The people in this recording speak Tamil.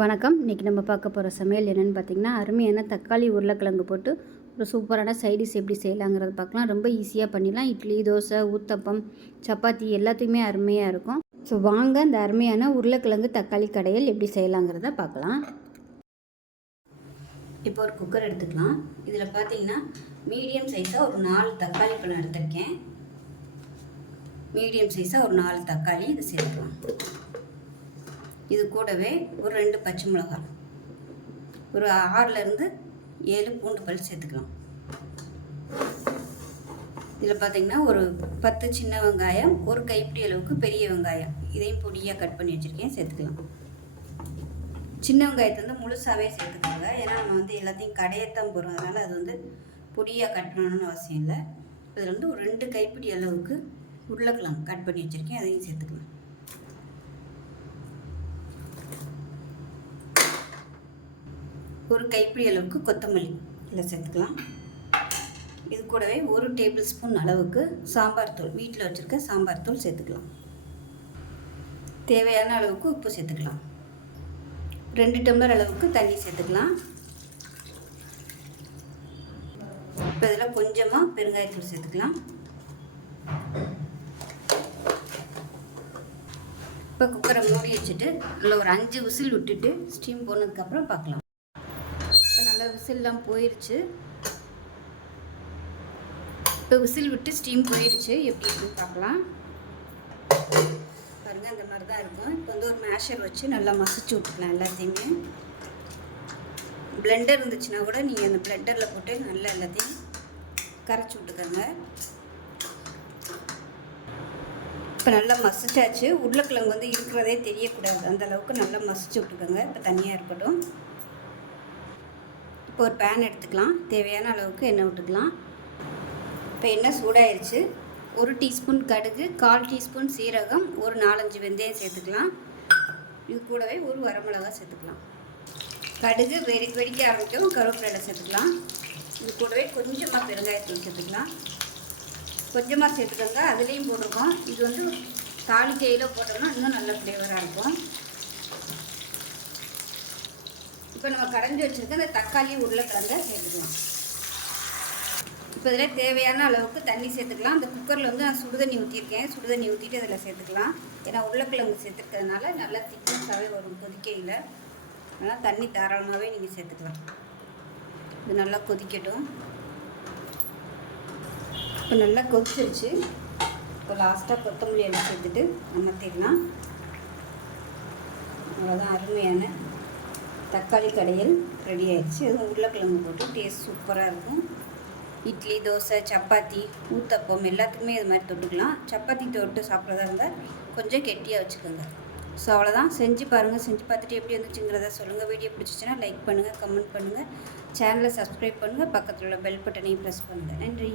வணக்கம். இன்றைக்கி நம்ம பார்க்க போகிற சமையல் என்னென்னு பார்த்திங்கன்னா, அருமையான தக்காளி உருளைக்கிழங்கு போட்டு ஒரு சூப்பரான சைடிஷ் எப்படி செய்யலாங்கிறத பார்க்கலாம். ரொம்ப ஈஸியாக பண்ணிடலாம். இட்லி, தோசை, ஊத்தப்பம், சப்பாத்தி எல்லாத்துக்குமே அருமையாக இருக்கும். ஸோ வாங்க இந்த அருமையான உருளைக்கிழங்கு தக்காளி கடையல் எப்படி செய்யலாங்கிறத பார்க்கலாம். இப்போ ஒரு குக்கர் எடுத்துக்கலாம். இதில் பார்த்திங்கன்னா மீடியம் சைஸாக ஒரு 4 தக்காளி பழம் எடுத்திருக்கேன். மீடியம் சைஸாக ஒரு 4 தக்காளி இதை சேர்த்துக்கலாம். இது கூடவே ஒரு 2 பச்சை மிளகாய், ஒரு 6லேருந்து 7 பூண்டு பல் சேர்த்துக்கலாம். இதில் பார்த்திங்கன்னா ஒரு 10 சின்ன வெங்காயம், ஒரு கைப்பிடி அளவுக்கு பெரிய வெங்காயம், இதையும் பொடியாக கட் பண்ணி வச்சுருக்கேன், சேர்த்துக்கலாம். சின்ன வெங்காயத்தை வந்து முழுசாகவே சேர்த்துக்கோங்க. ஏன்னா நம்ம வந்து எல்லாத்தையும் கடையத்தான் போகிறோம், அதனால் அது வந்து பொடியாக கட் பண்ணணும்னு அவசியம் இல்லை. இதில் வந்து ஒரு 2 கைப்பிடி அளவுக்கு உருளைக்கிழங்கு கட் பண்ணி வச்சுருக்கேன், அதையும் சேர்த்துக்கலாம். ஒரு கைப்பிடி அளவுக்கு கொத்தமல்லி இதில் சேர்த்துக்கலாம். இது கூடவே 1 டேபிள் ஸ்பூன் அளவுக்கு சாம்பார் தூள், வீட்டில் வச்சுருக்க சாம்பார் தூள் சேர்த்துக்கலாம். தேவையான அளவுக்கு உப்பு சேர்த்துக்கலாம். 2 டம்ளர் அளவுக்கு தண்ணி சேர்த்துக்கலாம். இப்போ இதில் கொஞ்சமாக பெருங்காயத்தூள் சேர்த்துக்கலாம். இப்போ குக்கரை மூடி வச்சுட்டு நல்லா ஒரு 5 விசில் விட்டுட்டு ஸ்டீம் போனதுக்கப்புறம் பார்க்கலாம். இப்போ நல்லா விசில்லாம் போயிடுச்சு. இப்போ விசில் விட்டு ஸ்டீம் போயிடுச்சு. எப்படி இருக்குன்னு பார்க்கலாம். பாருங்கள், அந்த மாதிரி தான் இருக்கும். இப்போ வந்து ஒரு மேஷர் வச்சு நல்லா மசிச்சு விட்டுக்கலாம் எல்லாத்தையுமே. பிளெண்டர் இருந்துச்சுன்னா கூட நீங்கள் அந்த பிளெண்டரில் போட்டு நல்லா எல்லாத்தையும் கரைச்சி விட்டுக்கோங்க. இப்போ நல்லா மசிச்சாச்சு. உருளைக்கிழங்கு வந்து இருக்கிறதே தெரியக்கூடாது, அந்த அளவுக்கு நல்லா மசிச்சு விட்டுக்கோங்க. இப்போ தனியாக இருக்கட்டும். இப்போ ஒரு பேன் எடுத்துக்கலாம். தேவையான அளவுக்கு எண்ணெய் விட்டுக்கலாம். இப்போ எண்ணெய் சூடாயிருச்சு. 1 டீஸ்பூன் கடுகு, 1/4 டீஸ்பூன் சீரகம், ஒரு 4-5 வெந்தயம் சேர்த்துக்கலாம். இது கூடவே ஒரு வரமிளகாய் சேர்த்துக்கலாம். கடுகு வெடிக்க ஆரம்பிக்கும், கருவேப்பிலை சேர்த்துக்கலாம். இது கூடவே கொஞ்சமாக பெருங்காயத்தூள் சேர்த்துக்கலாம். கொஞ்சமாக சேர்த்துக்கோங்க, அதுலேயும் போட்டிருக்கோம். இது வந்து தாளிக்கையில் போட்டோம்னா இன்னும் நல்ல ஃப்ளேவராக இருக்கும். இப்போ நம்ம கடைஞ்சி வச்சுருக்க அந்த தக்காளி உருளைக்கிழங்கை சேர்த்துக்கலாம். இப்போ இதில் தேவையான அளவுக்கு தண்ணி சேர்த்துக்கலாம். அந்த குக்கரில் வந்து நான் சுடுதண்ணி ஊற்றிருக்கேன். சுடுதண்ணி ஊற்றிட்டு அதில் சேர்த்துக்கலாம். ஏன்னா உருளைக்கிழங்கு சேர்த்துக்கிறதுனால நல்லா திக்னஸாகவே வரும் கொதிக்கையில். அதனால் தண்ணி தாராளமாகவே நீங்கள் சேர்த்துக்கலாம். இது நல்லா கொதிக்கட்டும். இப்போ நல்லா கொதிச்சிருச்சு. இப்போ லாஸ்ட்டாக கொத்தமல்லி எல்லாம் சேர்த்துட்டு அமர்த்திடலாம். அவ்வளோதான், அருமையான தக்காளி கடையல் ரெடி ஆயிடுச்சு. அதுவும் உருளைக்கிழங்கு போட்டு டேஸ்ட் சூப்பராக இருக்கும். இட்லி, தோசை, சப்பாத்தி, ஊத்தப்பம் எல்லாத்துக்குமே இது மாதிரி தொட்டுக்கலாம். சப்பாத்தி தொட்டு சாப்பிட்றதா இருந்தால் கொஞ்சம் கெட்டியாக வச்சுக்கோங்க. ஸோ அவ்வளோதான், செஞ்சு பாருங்கள். செஞ்சு பார்த்துட்டு எப்படி வந்துச்சுங்கிறத சொல்லுங்கள். வீடியோ பிடிச்சிச்சின்னா லைக் பண்ணுங்கள், கமெண்ட் பண்ணுங்கள், சேனலை சப்ஸ்கிரைப் பண்ணுங்கள், பக்கத்தில் உள்ள பெல் பட்டனையும் ப்ரெஸ் பண்ணுங்கள். நன்றி.